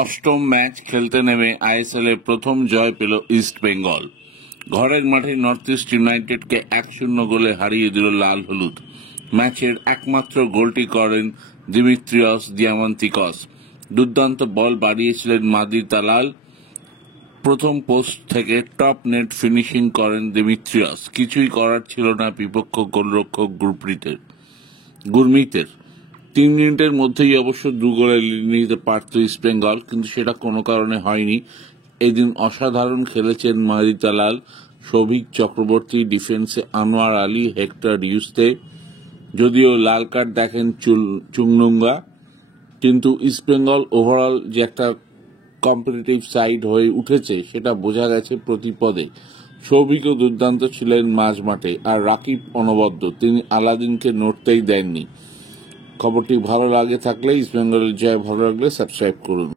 অষ্টম ম্যাচ খেলতে নেমে আইএসএল এর প্রথম জয় পেল ইস্ট বেঙ্গল। ঘরের মাঠে নর্থ ইস্ট ইউনাইটেডকে 1-0 গোলে হারিয়ে দিল লাল হলুদ। ম্যাচের একমাত্র গোলটি করেন দিমিত্রিয়স দিয়ামান্তিকস। দুর্দান্ত বল বাড়িয়েছিলেন মাদি তালাল। প্রথম পোস্ট থেকে টপ নেট ফিনিশিং করেন দিমিত্রিয়স। কিছুই করার ছিল না বিপক্ষ গোলরক্ষক গুরমিতের। 3 মিনিটের মধ্যেই অবশ্য 2 গোলে লিড নিতে পারত ইস্ট বেঙ্গল, কিন্তু সেটা কোনো কারণে হয়নি। এদিন অসাধারণ খেলেছেন মাদি তালাল, সৌভিক চক্রবর্তী, ডিফেন্সে আনোয়ার আলী, হেক্টর ইউস্তে। যদিও লাল কার্ড দেখেন চুংনুঙ্গা, কিন্তু ইস্ট বেঙ্গল ওভারঅল যে একটা কম্পিটিটিভ সাইড হয়ে উঠেছে সেটা বোঝা গেছে প্রতি পদে। সৌভিকও দুর্দান্ত ছিলেন মাঝ মাঠে, আর রাকিব অনবদ্য, তিনি আলাদিনকে নড়তেই দেননি। খবরটি ভালো লাগে থাকলে, ইস্ট বেঙ্গলের জয় ভালো লাগলে সাবস্ক্রাইব করুন।